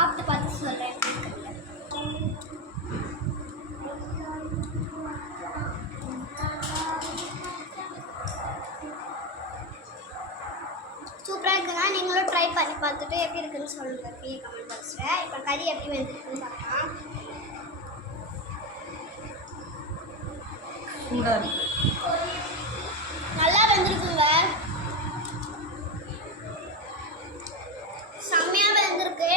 சாப்பிட்டு பார்த்து சொல்கிறேன். சூப்பராக இருக்குன்னா நீங்களும் ட்ரை பண்ணி பார்த்துட்டு எப்படி இருக்குன்னு சொல்லுங்கள். கமெண்ட் பாக்ஸில். இப்போ கறி எப்படி வந்துருக்குன்னு பார்க்கலாம். நல்லா வெந்திருக்குங்க. செம்மையாக வெந்திருக்கு.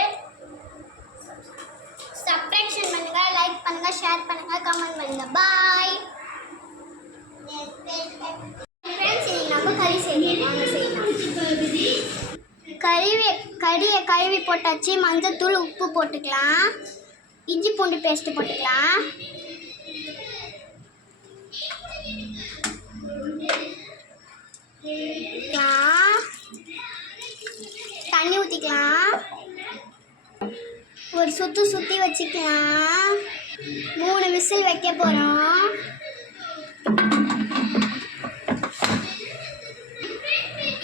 சப்ஸ்கிரைப் பண்ணுங்க, லைக் பண்ணுங்க, ஷேர் பண்ணுங்க, கமெண்ட் பண்ணுங்க. Bye friends. இன்னைக்கு நம்ம கறி செய்யலாம். கறியை கழுவி போட்டாச்சு. மஞ்சத்தூள், உப்பு போட்டுக்கலாம். இஞ்சி பூண்டு பேஸ்ட்டு போட்டுக்கலாம். தண்ணி ஊற்றிக்கலாம். ஒரு சுற்றி வச்சுக்கலாம். 3 விசில் வைக்க போகிறோம்.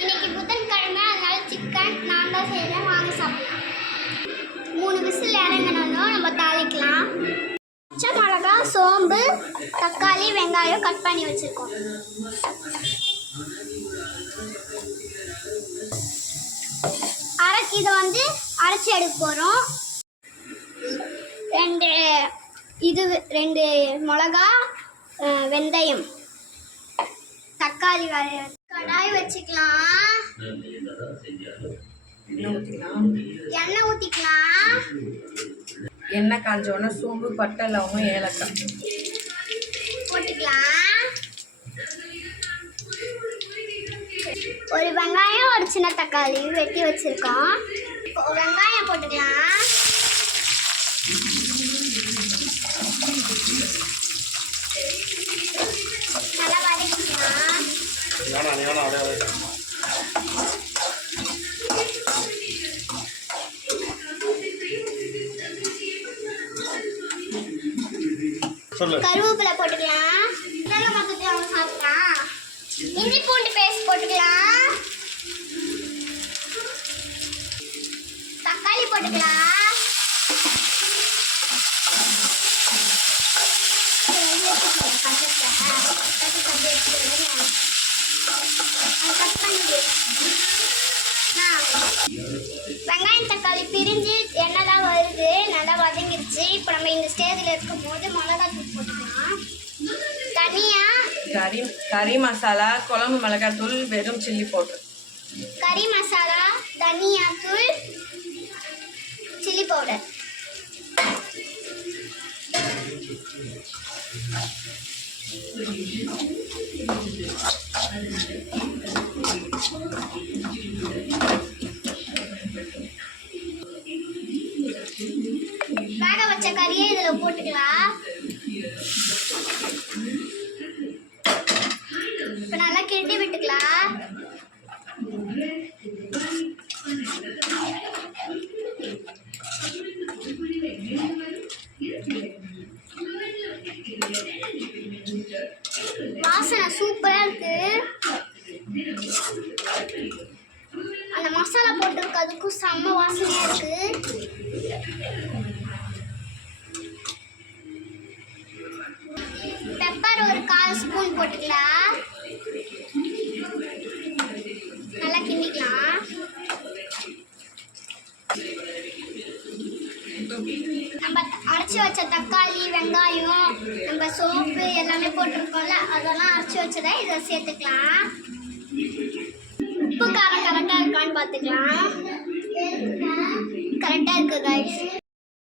இன்னைக்கு புதன்கிழமை, அதனால சிக்கன் நான் தான் செய்கிறேன். வாங்க சாப்பிடலாம். 3 விசில் இறங்கினாலும் நம்ம தாளிக்கலாம். பச்சை மிளகா, சோம்பு, தக்காளி, வெங்காயம் கட் பண்ணி வச்சுருக்கோம். இதை அரைச்சி எடுக்க போகிறோம். 2 மிளகா, வெந்தயம், தக்காளி, கடாய் வச்சுக்கலாம். எண்ணெய் ஊற்றிக்கலாம். எண்ணெய் காஞ்சோன்னா சோம்பு, பட்டை, லவங்கம், ஏலக்காய் போட்டுக்கலாம். ஒரு வெங்காயம், ஒரு சின்ன தக்காளி வெட்டி வச்சுருக்கோம். வெங்காயம் போட்டுக்கலாம். நல்லா வதக்கிக்கலாம். கருவேப்பிலை போட்டுக்கலாம். இதெல்லாம் மொத்தத்தில் அவங்க சாப்பிடலாம். இஞ்சி பூண்டு பேஸ்ட் போட்டுக்கலாம். தக்காளி போட்டுக்கலாம். வெங்காயம் தக்காளி பிரிஞ்சு எண்ணெய்லாம் வருது. நல்லா வதங்கிடுச்சு. இப்போ நம்ம இந்த ஸ்டேஜில் இருக்கும் போது மிளகாத்தூள் போட்டுக்கலாம். தனியா கறி மசாலா, குழம்பு மிளகாத்தூள், வெறும் சில்லி பவுடர். கறி மசாலா, தனியாத்தூள், சில்லி பவுடர். வேக வச்ச கறியை இதில் போட்டுக்கலாம். இப்போ நல்லா கிண்டி விட்டுக்கலாம். வாசனை சூப்பராக இருக்கு. அந்த மசாலா போட்டிருக்கிறதுக்கும் செம்ம வாசனையாக இருக்கு. பெப்பர் ஒரு 1/4 ஸ்பூன் போட்டுக்கலாம். நல்லா கிண்டிக்கலாம். நம்ம அரைச்சி வச்ச தக்காளி, வெங்காயம், நம்ம சோப்பு எல்லாமே போட்டிருக்கோம்ல, அதெல்லாம் அரைச்சி வச்சதை இதை சேர்த்துக்கலாம். உப்பு காரம் கரெக்டாக இருக்கான்னு பார்த்துக்கலாம். கரெக்டாக இருக்குது கைஸ்.